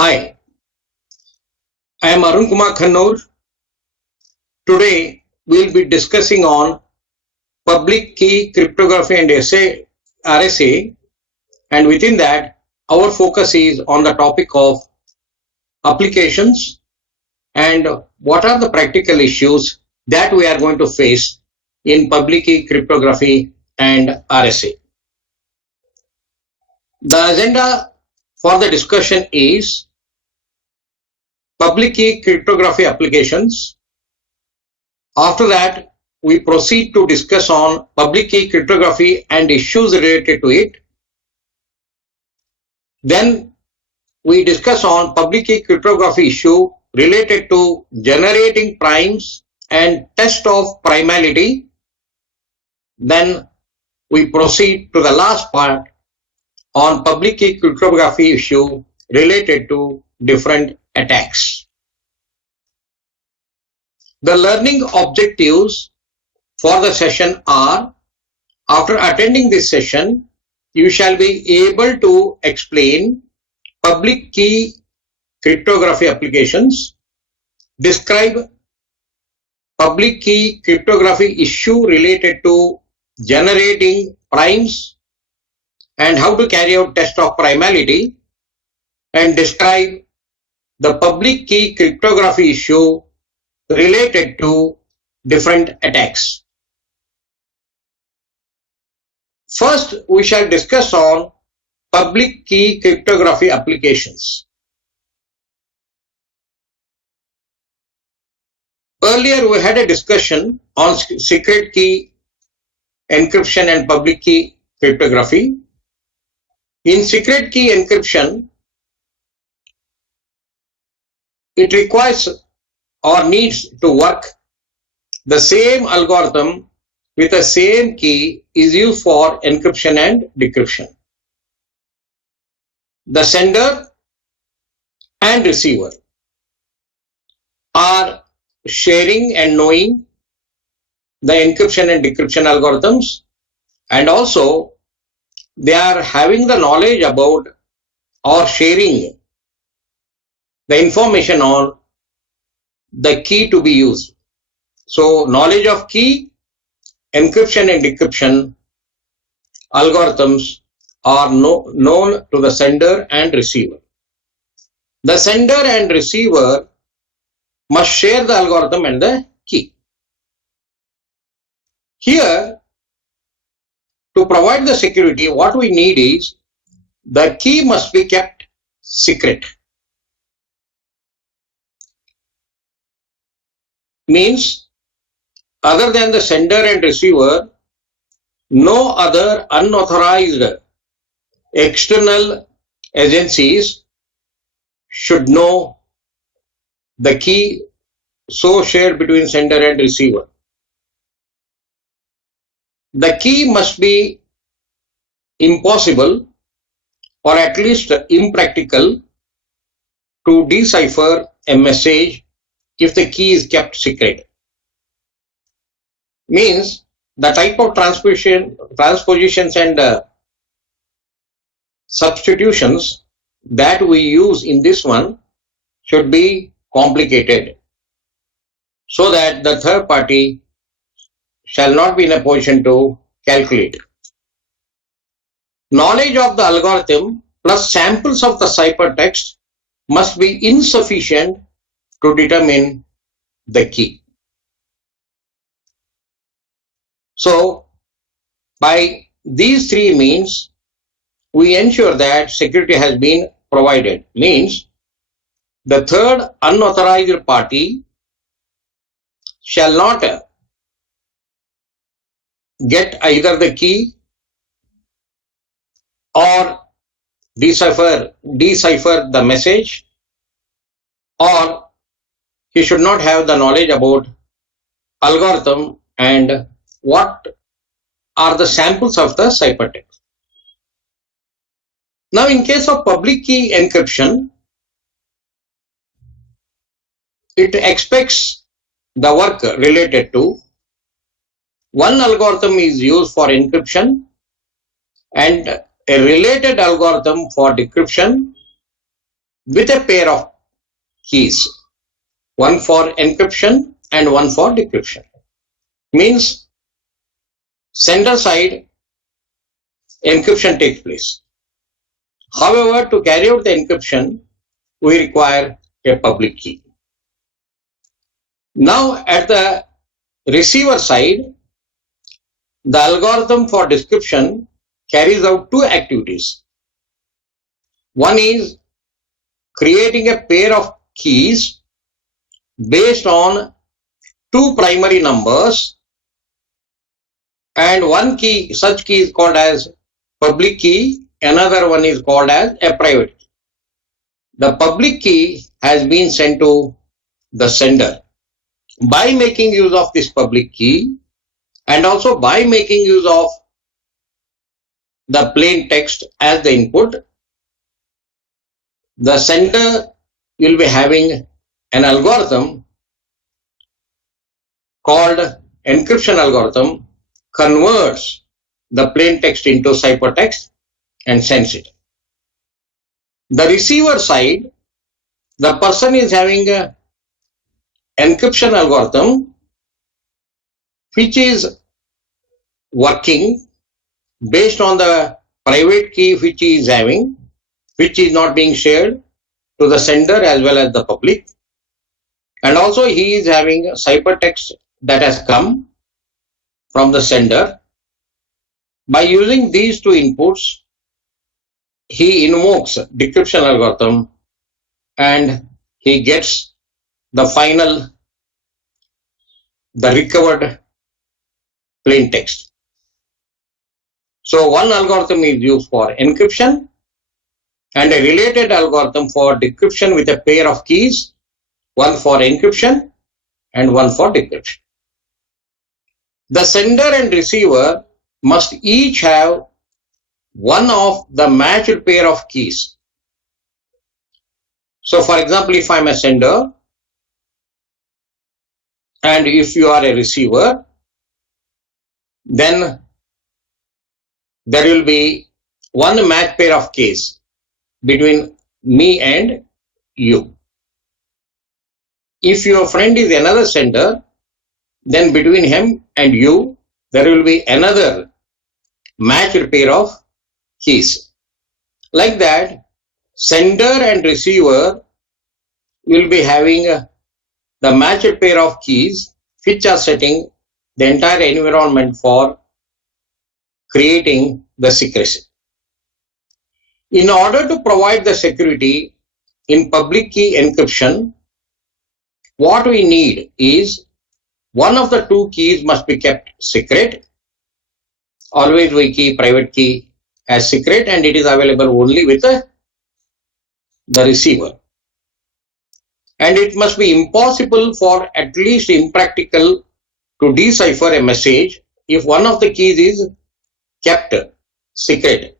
Hi, I am Arun Kumar Khannur. Today we will be discussing on public key cryptography and RSA, and within that our focus is on the topic of applications and what are the practical issues that we are going to face in public key cryptography and RSA. The agenda for the discussion is public key cryptography applications. After that, we proceed to discuss on public key cryptography and issues related to it. Then we discuss on public key cryptography issue related to generating primes and test of primality. Then we proceed to the last part on public key cryptography issue related to different attacks. The learning objectives for the session are: after attending this session, you shall be able to explain public key cryptography applications, describe public key cryptography issue related to generating primes and how to carry out test of primality, and describe the public key cryptography issue related to different attacks. First, we shall discuss on public key cryptography applications. Earlier, we had a discussion on secret key encryption and public key cryptography. In secret key encryption, it requires or needs to work the same algorithm with the same key is used for encryption and decryption. The sender and receiver are sharing and knowing the encryption and decryption algorithms, and also they are having the knowledge about or sharing the information on the key to be used. So knowledge of key, encryption and decryption algorithms are known to the sender and receiver. The sender and receiver must share the algorithm and the key. Here, to provide the security, what we need is the key must be kept secret. Means, other than the sender and receiver, no other unauthorized external agencies should know the key so shared between sender and receiver. The key must be impossible or at least impractical to decipher a message if the key is kept secret. Means the type of transpositions and substitutions that we use in this one should be complicated so that the third party shall not be in a position to calculate. Knowledge of the algorithm plus samples of the ciphertext must be insufficient to determine the key. So, by these three means, we ensure that security has been provided. Means, the third unauthorized party shall not get either the key or decipher the message, or he should not have the knowledge about algorithm and what are the samples of the ciphertext. Now, in case of public key encryption, it expects the work related to one algorithm is used for encryption and a related algorithm for decryption with a pair of keys, one for encryption and one for decryption. Means sender side encryption takes place. However, to carry out the encryption, we require a public key. Now at the receiver side, the algorithm for decryption carries out two activities. One is creating a pair of keys based on two primary numbers, and one key, such key is called as public key, another one is called as a private key. The public key has been sent to the sender. By making use of this public key and also by making use of the plain text as the input, the sender will be having an algorithm called encryption algorithm, converts the plain text into ciphertext and sends it. The receiver side, the person is having a encryption algorithm which is working based on the private key which he is having, which is not being shared to the sender as well as the public, and also he is having a ciphertext that has come from the sender. By using these two inputs, he invokes decryption algorithm and he gets the final, the recovered plain text. So one algorithm is used for encryption and a related algorithm for decryption with a pair of keys, one for encryption and one for decryption. The sender and receiver must each have one of the matched pair of keys. So for example, if I am a sender and if you are a receiver, then there will be one matched pair of keys between me and you. If your friend is another sender, then between him and you, there will be another matched pair of keys. Like that, sender and receiver will be having the matched pair of keys which are setting the entire environment for creating the secrecy. In order to provide the security in public key encryption, what we need is one of the two keys must be kept secret. Always we keep private key as secret and it is available only with the receiver. And it must be impossible for at least impractical to decipher a message if one of the keys is kept secret.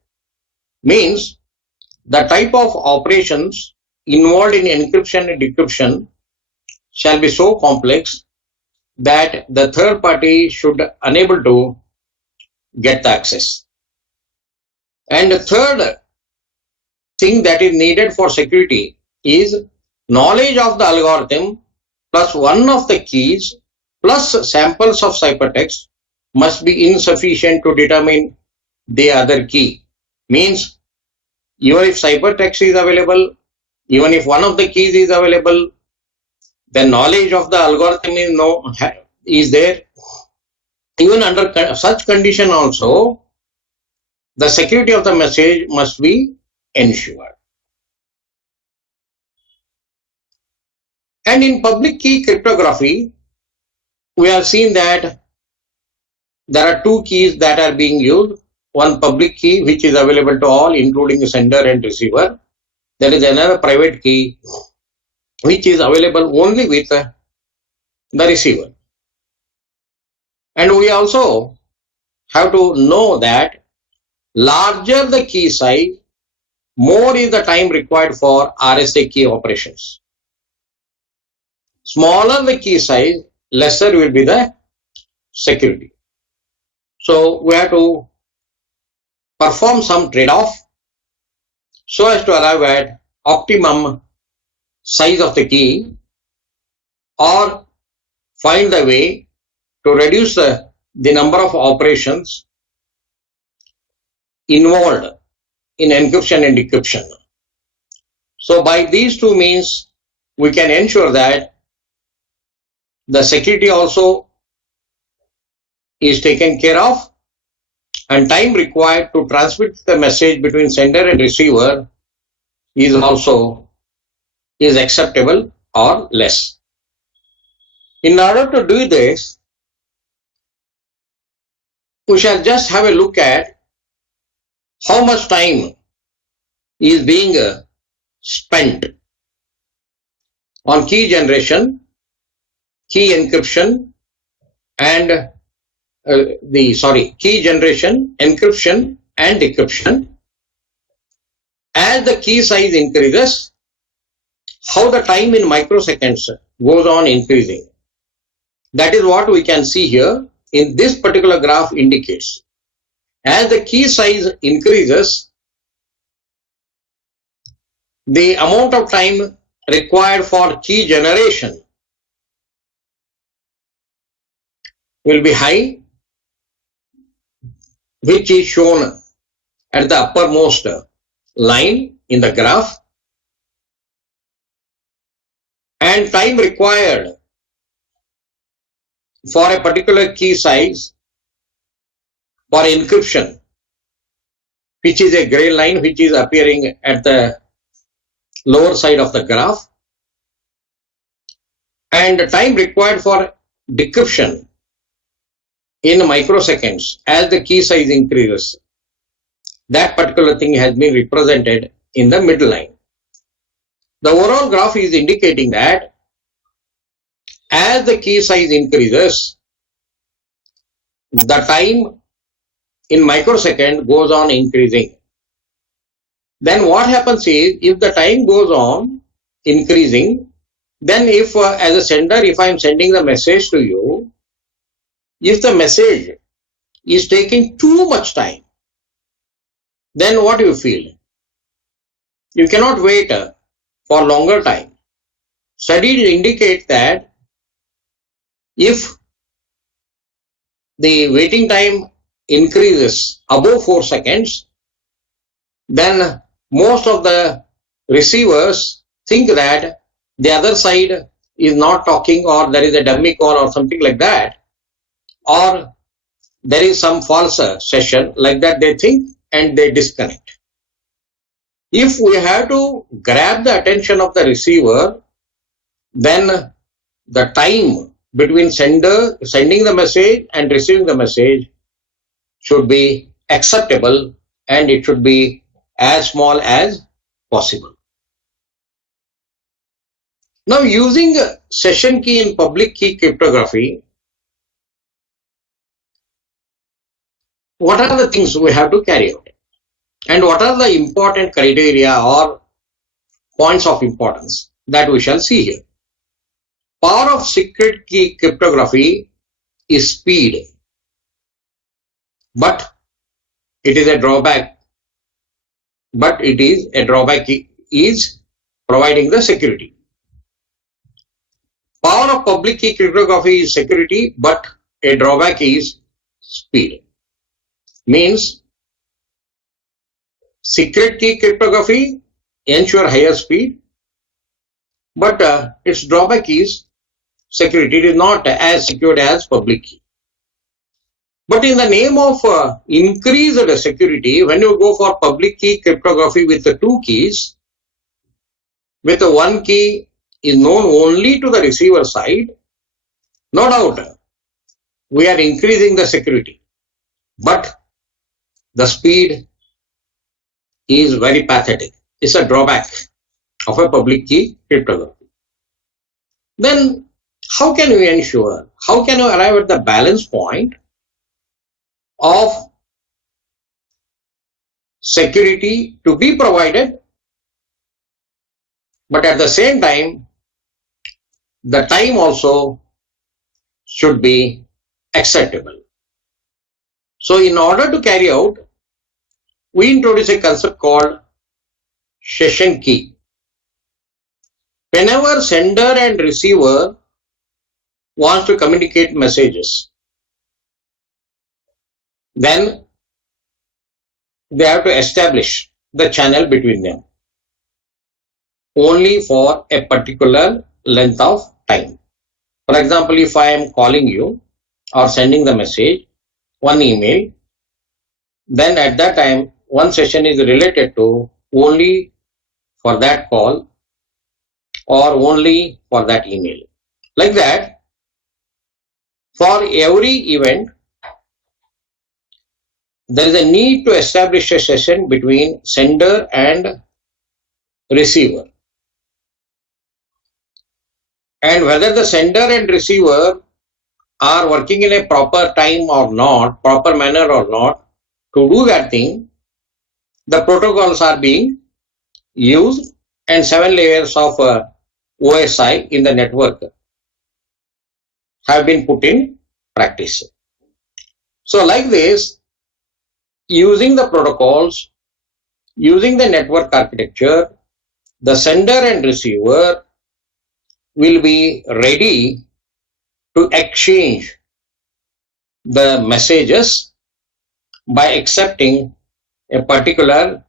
Means the type of operations involved in encryption and decryption shall be so complex that the third party should unable to get the access. And the third thing that is needed for security is knowledge of the algorithm plus one of the keys plus samples of ciphertext must be insufficient to determine the other key. Means even if ciphertext is available, even if one of the keys is available, the knowledge of the algorithm is there. Even under such condition also, the security of the message must be ensured. And in public key cryptography, we have seen that there are two keys that are being used. One public key which is available to all including the sender and receiver. There is another private key which is available only with the receiver. And we also have to know that larger the key size, more is the time required for RSA key operations. Smaller the key size, lesser will be the security. So we have to perform some trade-off so as to arrive at optimum size of the key or find the way to reduce the number of operations involved in encryption and decryption. So by these two means, we can ensure that the security also is taken care of and time required to transmit the message between sender and receiver is also acceptable or less. In order to do this, we shall just have a look at how much time is being spent on key generation, key encryption, and key generation, encryption, and decryption. As the key size increases, how the time in microseconds goes on increasing. That is what we can see here in this particular graph indicates. As the key size increases, the amount of time required for key generation will be high, which is shown at the uppermost line in the graph, and time required for a particular key size for encryption, which is a gray line which is appearing at the lower side of the graph, and the time required for decryption in microseconds as the key size increases. That particular thing has been represented in the middle line. The overall graph is indicating that as the key size increases, the time in microsecond goes on increasing. Then what happens is, if the time goes on increasing, then if as a sender, if I am sending the message to you, if the message is taking too much time, then what do you feel? You cannot wait for longer time. Studies indicate that if the waiting time increases above 4 seconds, then most of the receivers think that the other side is not talking, or there is a dummy call or something like that, or there is some false session like that they think, and they disconnect. If we have to grab the attention of the receiver, then the time between sending the message and receiving the message should be acceptable, and it should be as small as possible. Now, using session key in public key cryptography, what are the things we have to carry out? And what are the important criteria or points of importance that we shall see here? Power of secret key cryptography is speed, but it is a drawback. Is providing the security. Power of public key cryptography is security, but a drawback is speed. Means secret key cryptography ensure higher speed, but its drawback is security. It is not as secured as public key. But in the name of increased security, when you go for public key cryptography with the two keys, with the one key is known only to the receiver side, no doubt we are increasing the security, but the speed is very pathetic. It's a drawback of a public key cryptography. Then how can we ensure, how can we arrive at the balance point of security to be provided, but at the same time the time also should be acceptable? So in order to carry out, we introduce a concept called session key. Whenever sender and receiver wants to communicate messages, then they have to establish the channel between them only for a particular length of time. For example, if I am calling you or sending the message, one email, then at that time one session is related to only for that call or only for that email. Like that, for every event, there is a need to establish a session between sender and receiver. And whether the sender and receiver are working in a proper time or not, proper manner or not, to do that thing, the protocols are being used and 7 layers of OSI in the network have been put in practice. So like this, using the protocols, using the network architecture, the sender and receiver will be ready to exchange the messages by accepting a particular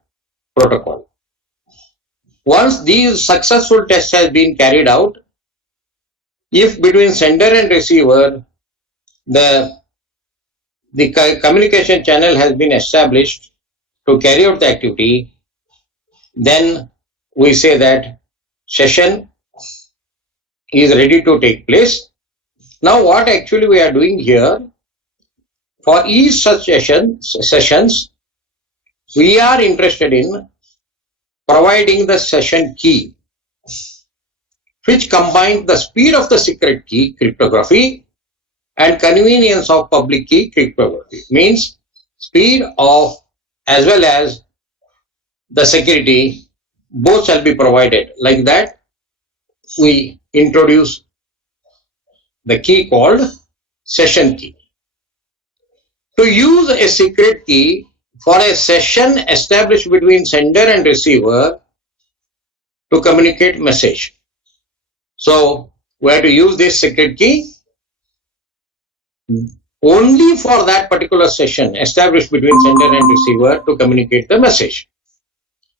protocol. Once these successful tests has been carried out, if between sender and receiver the communication channel has been established to carry out the activity, then we say that session is ready to take place. Now what actually we are doing here, for each such sessions, we are interested in providing the session key, which combines the speed of the secret key cryptography and convenience of public key cryptography. Means speed of as well as the security, both shall be provided. Like that, we introduce the key called session key. To use a secret key for a session established between sender and receiver to communicate message. So we have to use this secret key only for that particular session established between sender and receiver to communicate the message.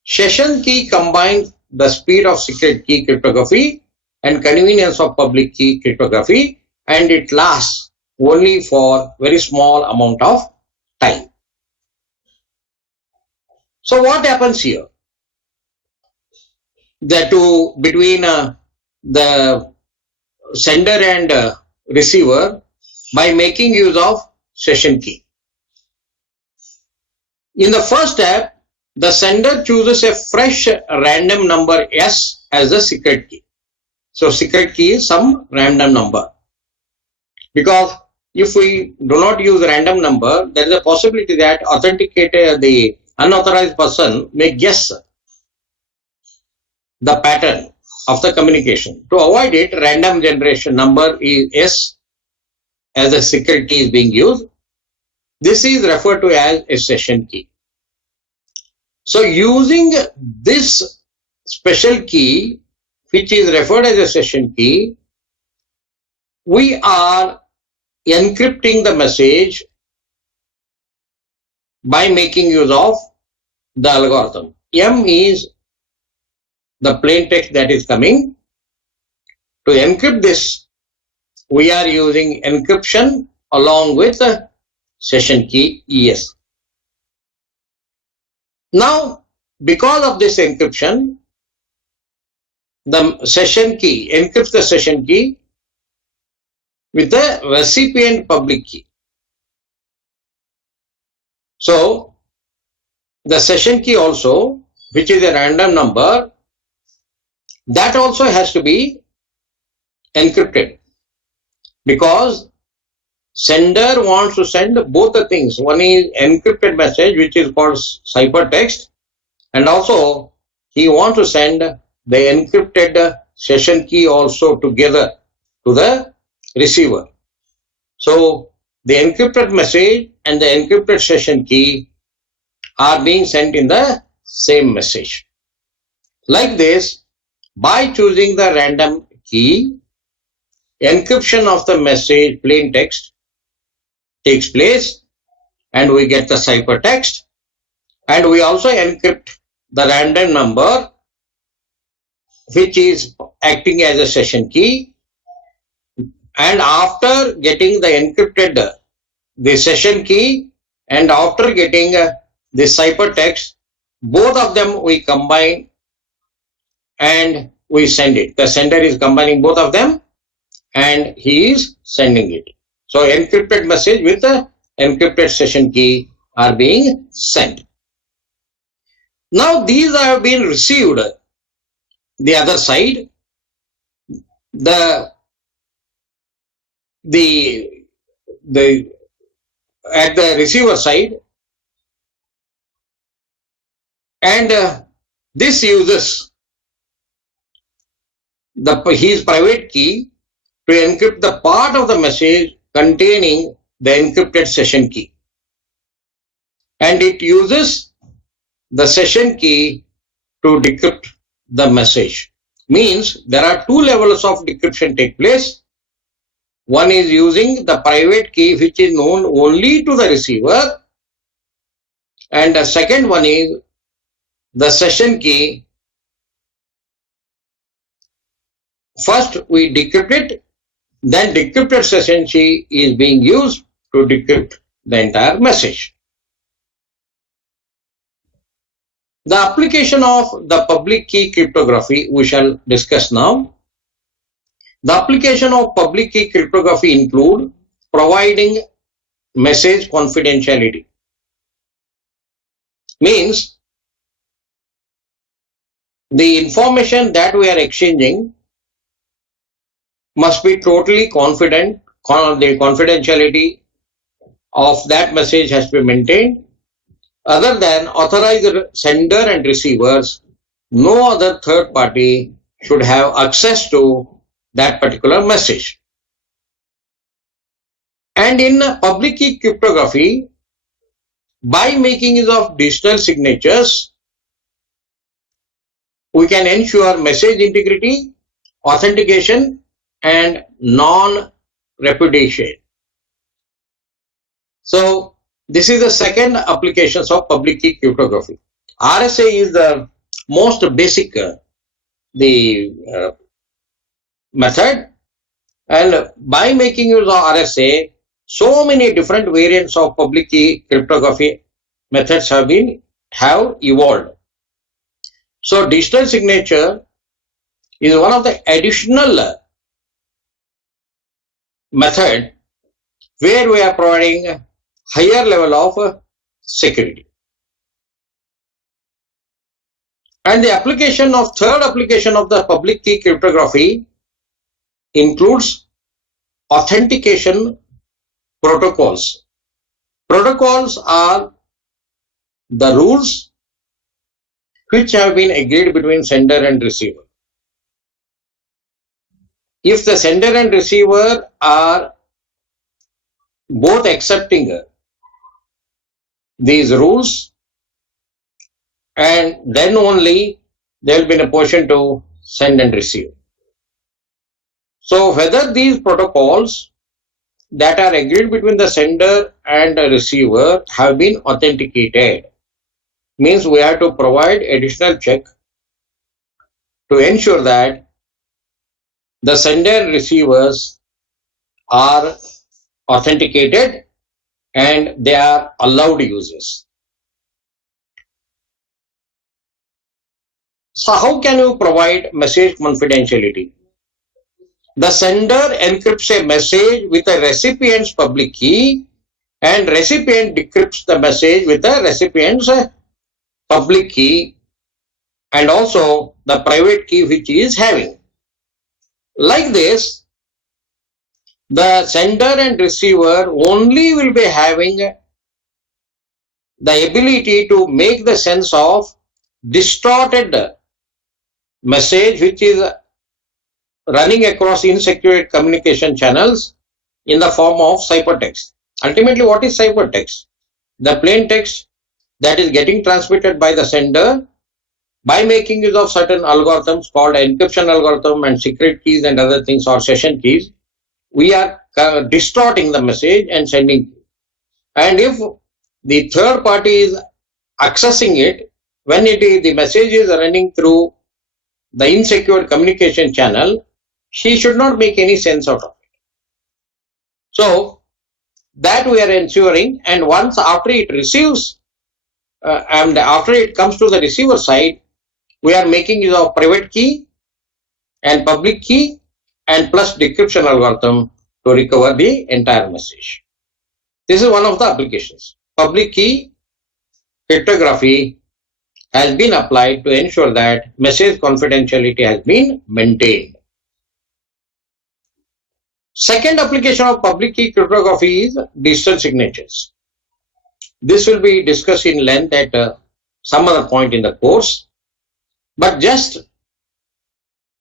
Session key combines the speed of secret key cryptography and convenience of public key cryptography, and it lasts only for very small amount of time. So what happens here? The between the sender and receiver by making use of session key. In the first step, the sender chooses a fresh random number S as the secret key. So secret key is some random number, because if we do not use random number, there is a possibility that the unauthorized person may guess the pattern of the communication. To avoid it, random generation number is S as a secret key is being used. This is referred to as a session key. So using this special key, which is referred as a session key, we are encrypting the message by making use of the algorithm. M is the plain text that is coming. To encrypt this, we are using encryption along with the session key ES. Now, because of this encryption, the session key encrypts the session key with the recipient public key. So, the session key also, which is a random number, that also has to be encrypted, because sender wants to send both the things. One is encrypted message, which is called ciphertext, and also he wants to send the encrypted session key also together to the receiver. So the encrypted message and the encrypted session key are being sent in the same message. Like this, By choosing the random key, encryption of the message plain text takes place and we get the ciphertext, and we also encrypt the random number which is acting as a session key, and after getting the encrypted the session key and after getting the ciphertext, both of them we combine and we send it. The sender is combining both of them and he is sending it. So encrypted message with the encrypted session key are being sent. Now these have been received. The other side, the at the receiver side, and this uses his private key to encrypt the part of the message containing the encrypted session key, and it uses the session key to decrypt the message. Means there are two levels of decryption take place. One is using the private key which is known only to the receiver, and the second one is the session key. First we decrypt it, then decrypted session key is being used to decrypt the entire message. The application of the public key cryptography we shall discuss now. The application of public key cryptography include providing message confidentiality. Means the information that we are exchanging must be totally confident. The confidentiality of that message has to be maintained. Other than authorized sender and receivers, no other third party should have access to that particular message. And in public key cryptography, by making use of digital signatures, we can ensure message integrity, authentication, and non-repudiation. So this is the second application of public key cryptography. RSA is the most basic method, and by making use of RSA, so many different variants of public key cryptography methods have evolved. So digital signature is one of the additional method where we are providing higher level of security. And the third application of the public key cryptography includes authentication protocols. Protocols are the rules which have been agreed between sender and receiver. If the sender and receiver are both accepting these rules, and then only there will be a portion to send and receive. So whether these protocols that are agreed between the sender and the receiver have been authenticated, means we have to provide additional check to ensure that the sender and receivers are authenticated and they are allowed users. So how can you provide message confidentiality? The sender encrypts a message with a recipient's public key, and recipient decrypts the message with the recipient's public key and also the private key which he is having. Like this, the sender and receiver only will be having the ability to make the sense of distorted message which is running across insecure communication channels in the form of ciphertext. Ultimately, what is ciphertext? The plain text that is getting transmitted by the sender by making use of certain algorithms called encryption algorithm and secret keys and other things or session keys, we are distorting the message and sending. And if the third party is accessing it, when the message is running through the insecure communication channel, she should not make any sense out of it. So that we are ensuring, and once after it receives and after it comes to the receiver side, we are making use of private key and public key and plus decryption algorithm to recover the entire message. This is one of the applications. Public key cryptography has been applied to ensure that message confidentiality has been maintained. Second application of public key cryptography is digital signatures. This will be discussed in length at some other point in the course, but just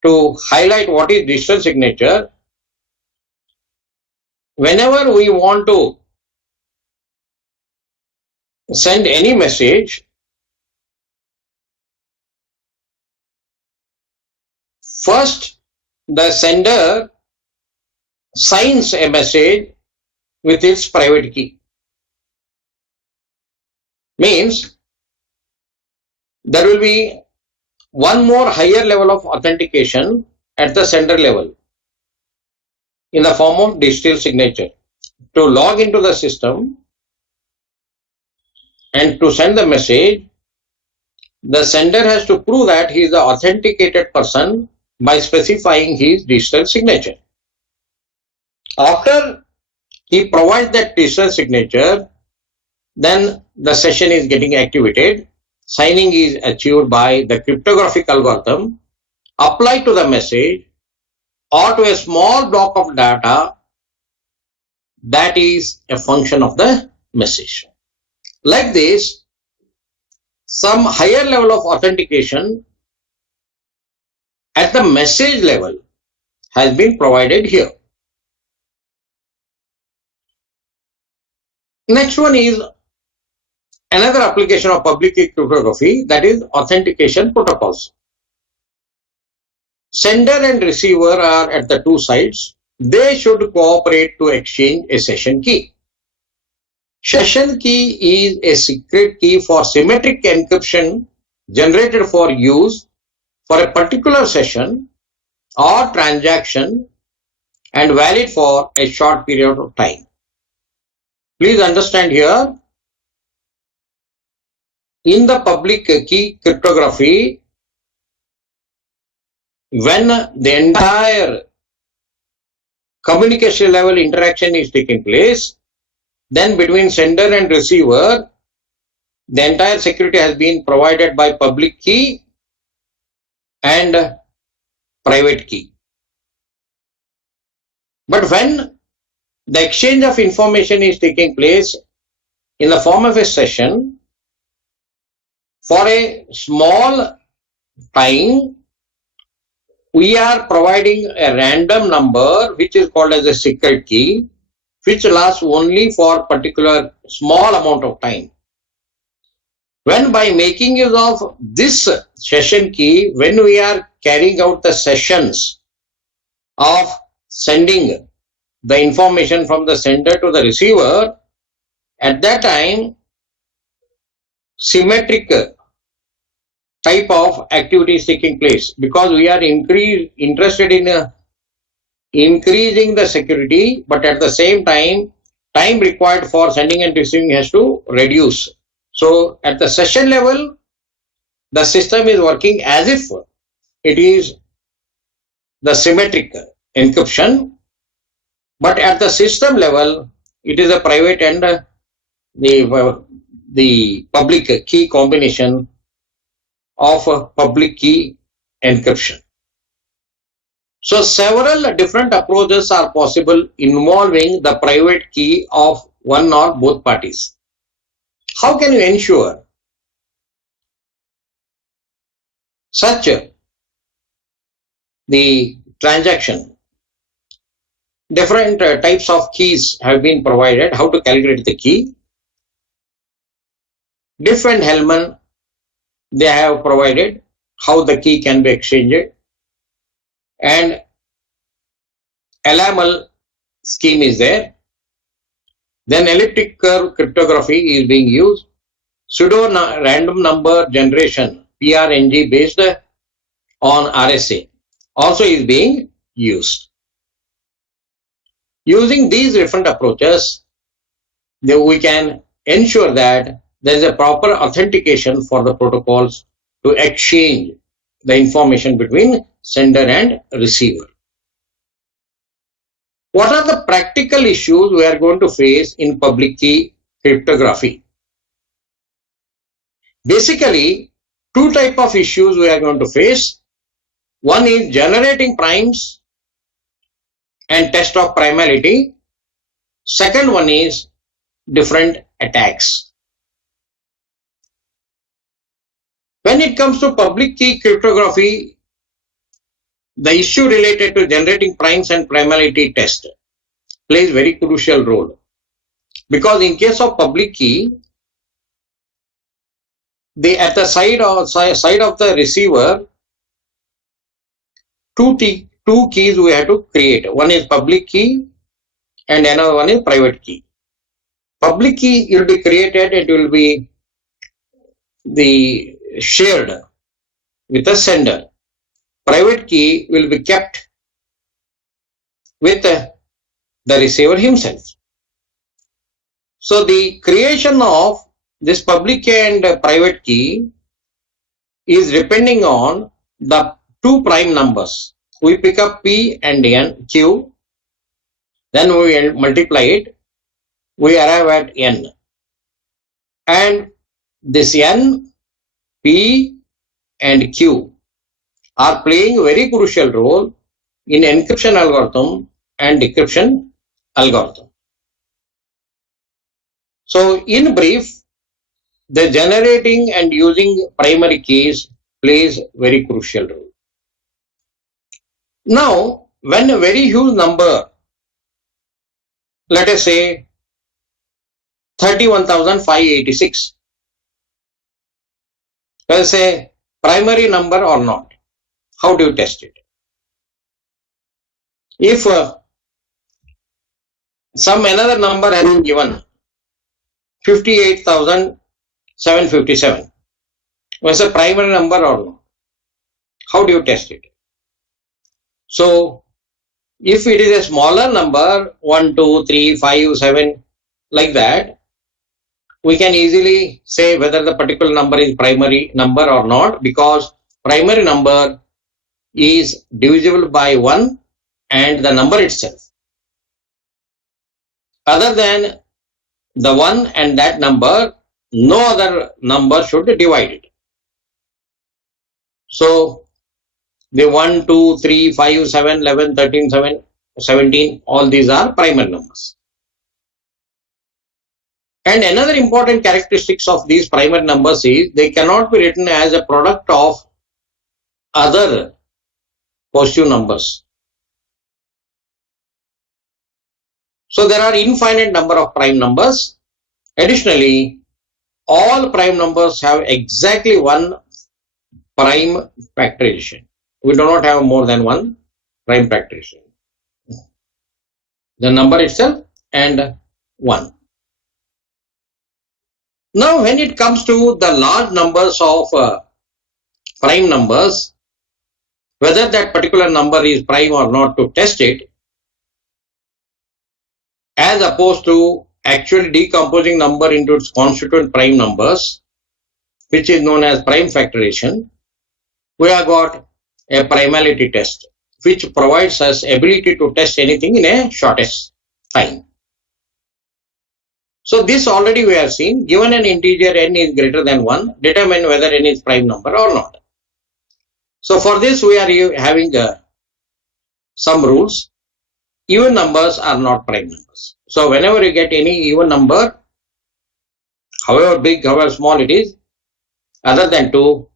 to highlight what is digital signature, whenever we want to send any message, first the sender signs a message with its private key. Means there will be one more higher level of authentication at the sender level in the form of digital signature. To log into the system and to send the message, the sender has to prove that he is the authenticated person by specifying his digital signature. After he provides that digital signature, then the session is getting activated. Signing is achieved by the cryptographic algorithm applied to the message or to a small block of data that is a function of the message. Like this, some higher level of authentication at the message level has been provided here. Next one is another application of public key cryptography, that is authentication protocols. Sender and receiver are at the two sides. They should cooperate to exchange a session key. Session key is a secret key for symmetric encryption generated for use for a particular session or transaction and valid for a short period of time. Please understand here, in the public key cryptography, when the entire communication level interaction is taking place, then between sender and receiver, the entire security has been provided by public key and private key. But when the exchange of information is taking place in the form of a session for a small time, we are providing a random number which is called as a secret key, which lasts only for particular small amount of time. When by making use of this session key, when we are carrying out the sessions of sending the information from the sender to the receiver, at that time symmetric type of activity is taking place, because we are interested in increasing the security, but at the same time required for sending and receiving has to reduce. So at the session level, the system is working as if it is the symmetric encryption, but at the system level, it is a private and the public key combination of public key encryption. So several different approaches are possible involving the private key of one or both parties. How can you ensure such the transaction? Different types of keys have been provided. How to calculate the key? Diff and Hellman, they have provided how the key can be exchanged, and LML scheme is there. Then elliptic curve cryptography is being used. Pseudo random number generation PRNG based on RSA also is being used. Using these different approaches, we can ensure that there is a proper authentication for the protocols to exchange the information between sender and receiver. What are the practical issues we are going to face in public key cryptography? Basically, two types of issues we are going to face. One is generating primes and test of primality. Second one is different attacks. When it comes to public key cryptography, the issue related to generating primes and primality test plays very crucial role, because in case of public key, at the side of the receiver, two keys we have to create. One is public key and another one is private key. Public key will be created, it will be shared with the sender. Private key will be kept with the receiver himself. So the creation of this public key and private key is depending on the two prime numbers. We pick up P and Q, then we multiply it, we arrive at N. And this N, P and Q are playing a very crucial role in encryption algorithm and decryption algorithm. So in brief, the generating and using primary keys plays very crucial role. Now, when a very huge number, let us say 31,586, let us say primary number or not, how do you test it? If some another number has been given, 58,757, was a primary number or not? How do you test it? So, if it is a smaller number, 1, 2, 3, 5, 7, like that, we can easily say whether the particular number is primary number or not, because primary number is divisible by 1 and the number itself. Other than the 1 and that number, no other number should divide it. So, the 1, 2, 3, 5, 7, 11, 13, 17, all these are primary numbers. And another important characteristics of these primary numbers is they cannot be written as a product of other positive numbers. So there are infinite number of prime numbers. Additionally, all prime numbers have exactly one prime factorization. We do not have more than one prime factorization. The number itself and 1. Now, when it comes to the large numbers of prime numbers, whether that particular number is prime or not, to test it, as opposed to actually decomposing number into its constituent prime numbers, which is known as prime factorization, we have got a primality test, which provides us ability to test anything in a shortest time. So this already we have seen. Given an integer n is greater than 1, determine whether n is prime number or not. So for this we are having some rules. Even numbers are not prime numbers. So whenever you get any even number, however big, however small it is, other than 2,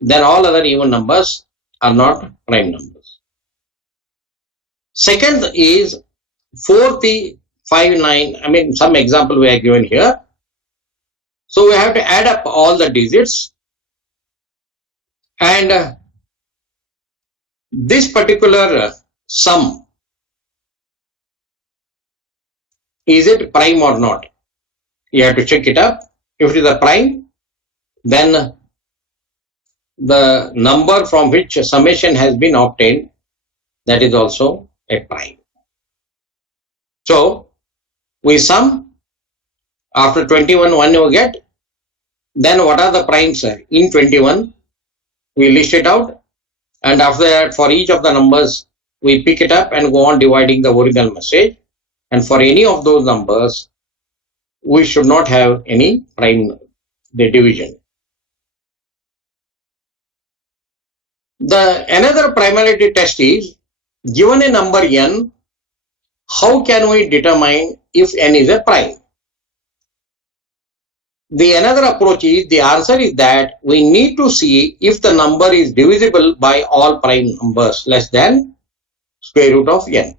then all other even numbers are not prime numbers. Second is 4,359. I mean, some example we are given here. So we have to add up all the digits And this particular sum, is it prime or not? You have to check it up. If it is a prime, then the number from which summation has been obtained, that is also a prime. So we sum, after 21 one you get, then what are the primes in 21, we list it out, and after that for each of the numbers we pick it up and go on dividing the original message, and for any of those numbers we should not have any prime the division. The another primality test is, given a number n, how can we determine if n is a prime? The another approach is, the answer is that we need to see if the number is divisible by all prime numbers less than square root of n.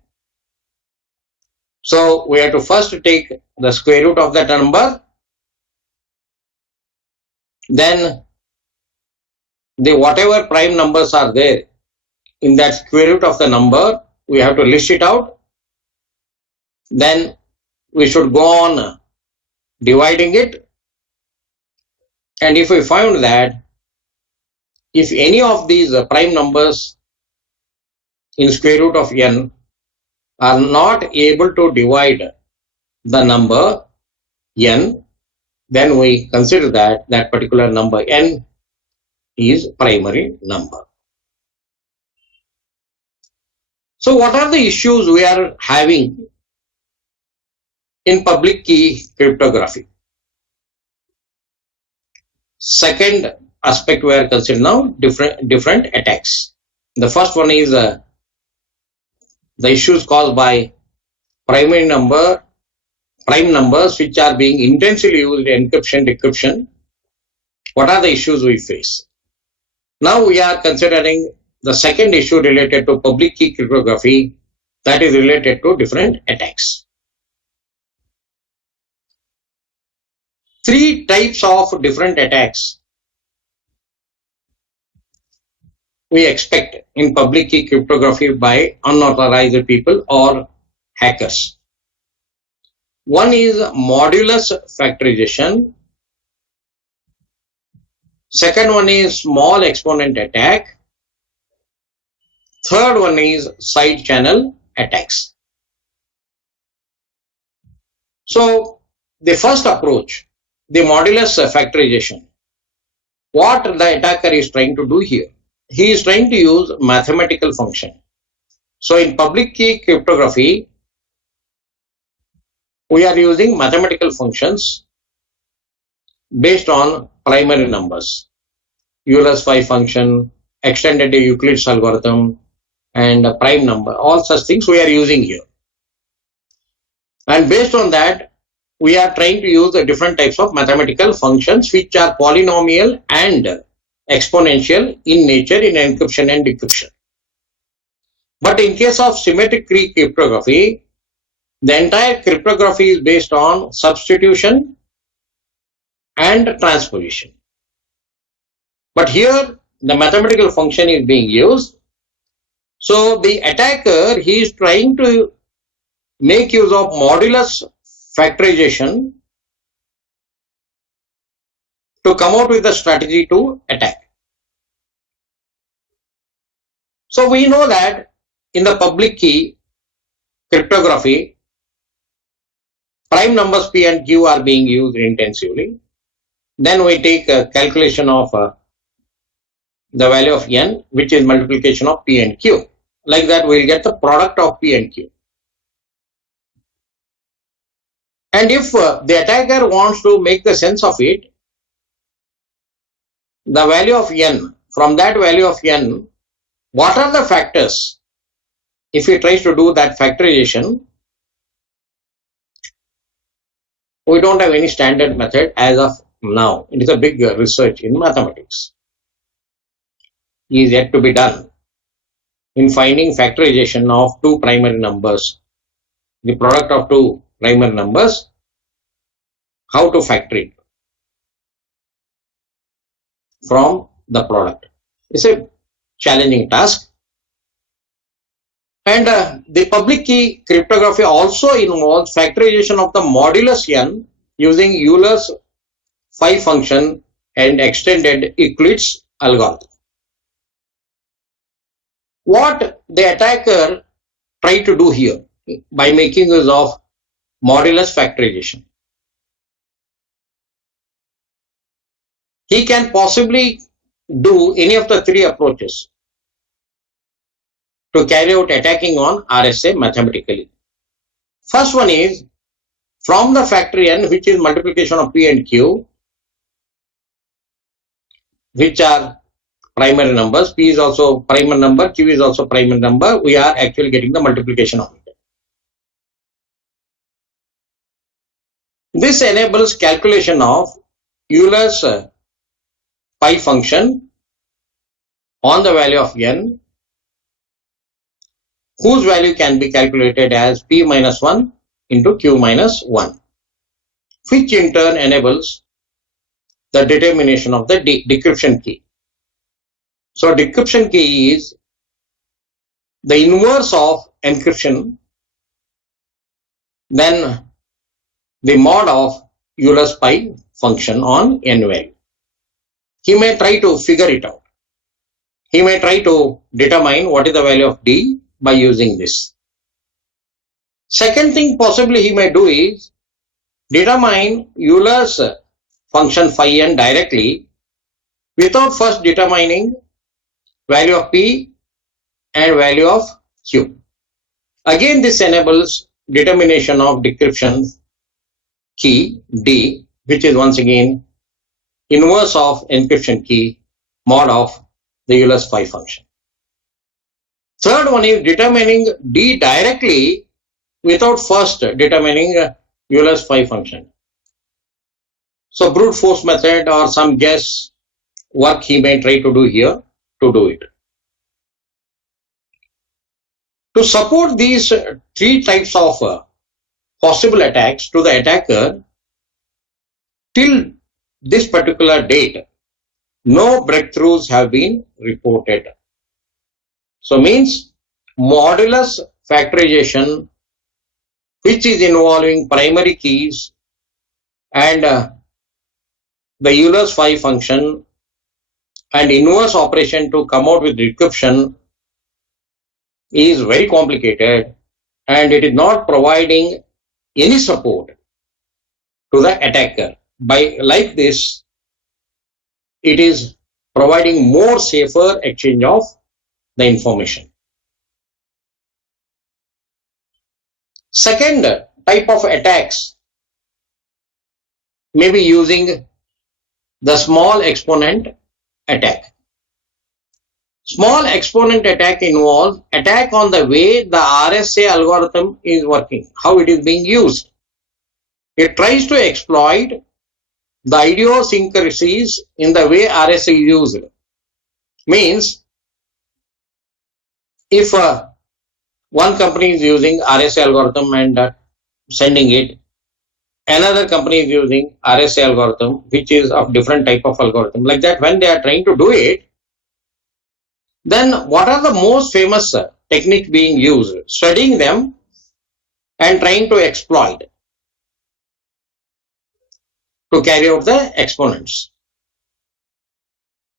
So we have to first take the square root of that number, then the whatever prime numbers are there in that square root of the number, we have to list it out. Then we should go on dividing it, and if we find that if any of these prime numbers in square root of n are not able to divide the number n, then we consider that that particular number n is primary number. So what are the issues we are having in public key cryptography? Second aspect we are considering now, different attacks. The first one is the issues caused by prime numbers which are being intensively used in encryption, decryption. What are the issues we face? Now we are considering the second issue related to public key cryptography, that is related to different attacks. Three types of different attacks we expect in public key cryptography by unauthorized people or hackers. One is modulus factorization. Second one is small exponent attack. Third one is side channel attacks. So the first approach, the modulus factorization, what the attacker is trying to do here, he is trying to use mathematical function. So in public key cryptography, we are using mathematical functions based on primary numbers, Euler's phi function, extended Euclid's algorithm, and a prime number, all such things we are using here. And based on that, we are trying to use the different types of mathematical functions which are polynomial and exponential in nature in encryption and decryption. But in case of symmetric key cryptography, the entire cryptography is based on substitution and transposition. But here the mathematical function is being used. So the attacker, he is trying to make use of modulus factorization to come out with a strategy to attack. So we know that in the public key cryptography, prime numbers p and q are being used intensively. Then we take a calculation of the value of n, which is multiplication of p and q. Like that, we will get the product of p and q. And if the attacker wants to make the sense of it, the value of n, from that value of n, what are the factors? If he tries to do that factorization, we don't have any standard method as of now. It is a big research in mathematics. It is yet to be done in finding factorization of two primary numbers, the product of two primary numbers, how to factor it from the product. It's a challenging task. And the public key cryptography also involves factorization of the modulus n using Euler's phi function and extended Euclid's algorithm. What the attacker tried to do here by making use of modulus factorization, he can possibly do any of the three approaches to carry out attacking on RSA mathematically. First one is from the factor n, which is multiplication of p and q, which are primary numbers. P is also primary number, q is also primary number. We are actually getting the multiplication of it. This enables calculation of Euler's phi function on the value of n, whose value can be calculated as p minus 1 into q minus 1, which in turn enables the determination of the decryption key. So decryption key is the inverse of encryption, then the mod of Euler's phi function on n value. He may try to figure it out. He may try to determine what is the value of d by using this. Second thing possibly he may do is determine Euler's function phi n directly without first determining value of p and value of q. Again, this enables determination of decryption key d, which is once again inverse of encryption key mod of the Euler's phi function. Third one is determining d directly without first determining Euler's phi function. So brute force method or some guess work he may try to do here to do it. To support these three types of possible attacks to the attacker, till this particular date, no breakthroughs have been reported. So means modulus factorization, which is involving primary keys and the Euler's phi function and inverse operation to come out with decryption, is very complicated and it is not providing any support to the attacker. By like this, it is providing more safer exchange of the information. Second type of attacks may be using the small exponent attack. Small exponent attack involves attack on the way the RSA algorithm is working, how it is being used. It tries to exploit the idiosyncrasies in the way RSA is used. Means if one company is using RSA algorithm and sending it, another company is using RSA algorithm which is of different type of algorithm, like that when they are trying to do it, then what are the most famous techniques being used? Studying them and trying to exploit to carry out the exponents.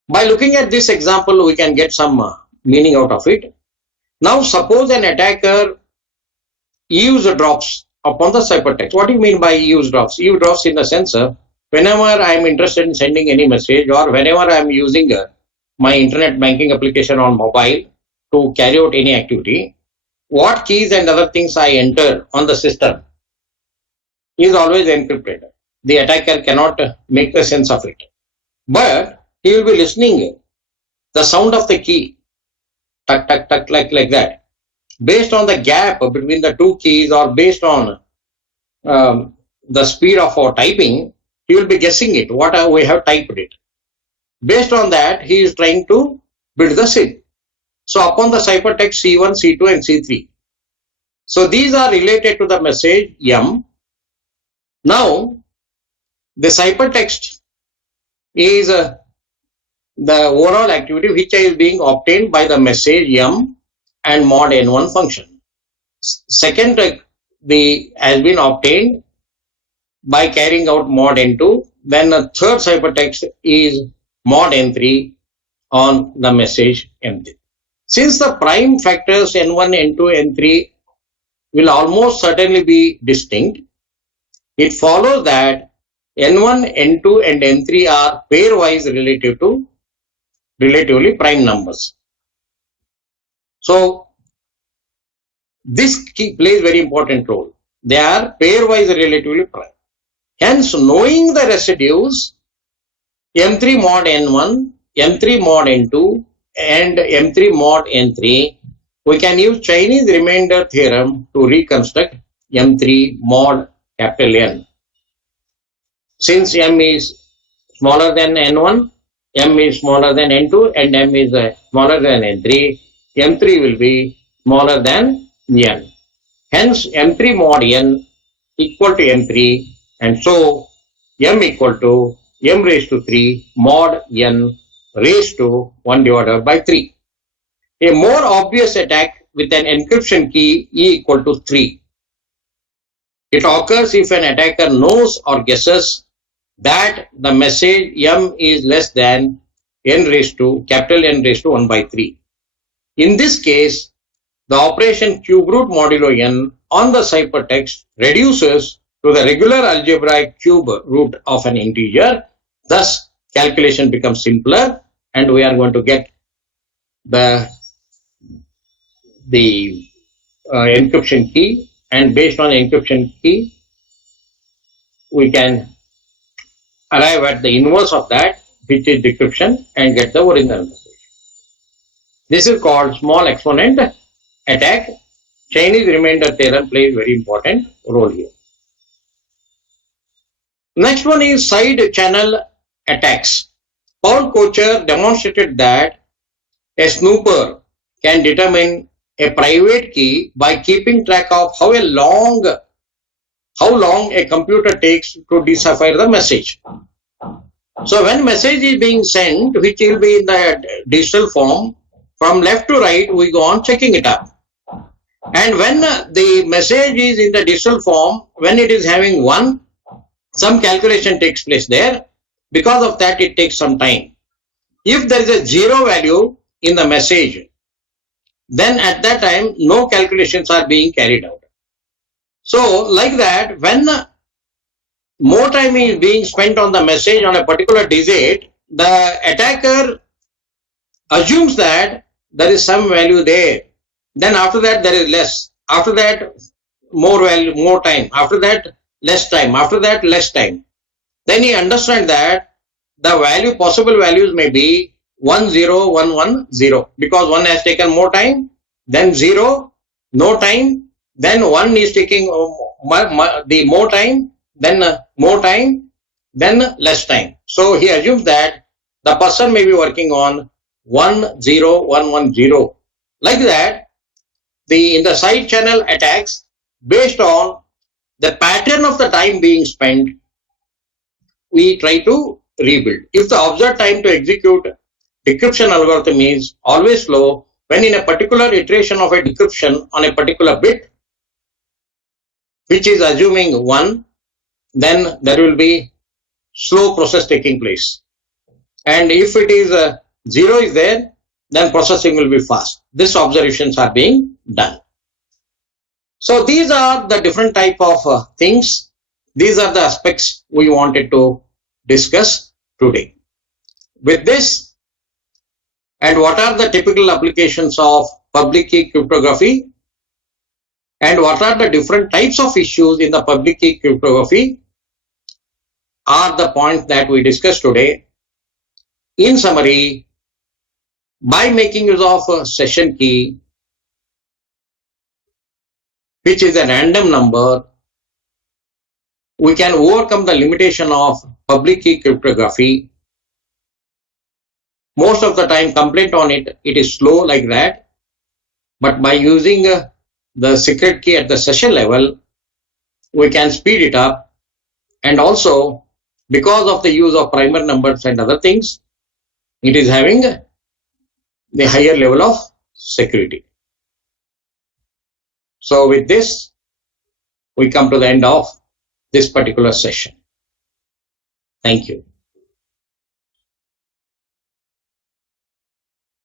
By looking at this example, we can get some meaning out of it. Now suppose an attacker eavesdrops upon the ciphertext. What do you mean by eavesdrops? Eavesdrops in the sense whenever I am interested in sending any message or whenever I am using my internet banking application on mobile to carry out any activity, what keys and other things I enter on the system is always encrypted. The attacker cannot make the sense of it. But he will be listening the sound of the key, tuck, tuck, tuck, like that. Based on the gap between the two keys or based on the speed of our typing, he will be guessing it, what we have typed it. Based on that, he is trying to build the SID. So upon the ciphertext C1, C2 and C3. So these are related to the message M. Now, the ciphertext is the overall activity which is being obtained by the message m and mod n1 function. Second, the has been obtained by carrying out mod n2. Then the third ciphertext is mod n3 on the message m3. Since the prime factors n1, n2, n3 will almost certainly be distinct, it follows that n1, n2 and n3 are pairwise relatively prime numbers. So this key plays very important role. They are pairwise relatively prime. Hence, knowing the residues m3 mod n1, m3 mod n2 and m3 mod n3, we can use Chinese remainder theorem to reconstruct m3 mod capital N. Since m is smaller than n1, m is smaller than n2 and m is smaller than n3, m3 will be smaller than n. Hence, m3 mod n equal to m3, and so m equal to m raised to 3 mod n raised to 1 divided by 3. A more obvious attack with an encryption key E equal to 3. It occurs if an attacker knows or guesses that the message m is less than n raised to 1 by 3. In this case, the operation cube root modulo n on the ciphertext reduces to the regular algebraic cube root of an integer. Thus, calculation becomes simpler, and we are going to get the encryption key, and based on the encryption key, we can arrive at the inverse of that, which is decryption, and get the original message. This is called small exponent attack. Chinese remainder theorem plays very important role here. Next one is side channel attacks. Paul Kocher demonstrated that a snooper can determine a private key by keeping track of how long a computer takes to decipher the message. So when message is being sent, which will be in the digital form, from left to right we go on checking it up. And when the message is in the digital form, when it is having 1, some calculation takes place there. Because of that, it takes some time. If there is a 0 value in the message, then at that time no calculations are being carried out. So like that, when more time is being spent on the message on a particular digit, the attacker assumes that there is some value there. Then after that there is less. After that more value, more time. After that less time. After that less time. Then he understands that the value, possible values may be 1, 0, 1, 1, 0, because 1 has taken more time, then 0, no time, then 1 is taking the more time, then more time, then less time. So he assumes that the person may be working on 1, 0, 1, 1, 0. Like that, in the side channel attacks, based on the pattern of the time being spent, we try to rebuild. If the observed time to execute decryption algorithm is always slow, when in a particular iteration of a decryption on a particular bit, which is assuming 1, then there will be slow process taking place. And if it is 0 is there, then processing will be fast. These observations are being done. So these are the different type of things. These are the aspects we wanted to discuss today. With this, and what are the typical applications of public key cryptography, and what are the different types of issues in the public key cryptography, are the points that we discussed today. In summary, by making use of a session key, which is a random number, we can overcome the limitation of public key cryptography. Most of the time complaint on it is slow like that, but by using the secret key at the session level, we can speed it up. And also, because of the use of primer numbers and other things, It is having the higher level of security. So with this, we come to the end of this particular session. Thank you.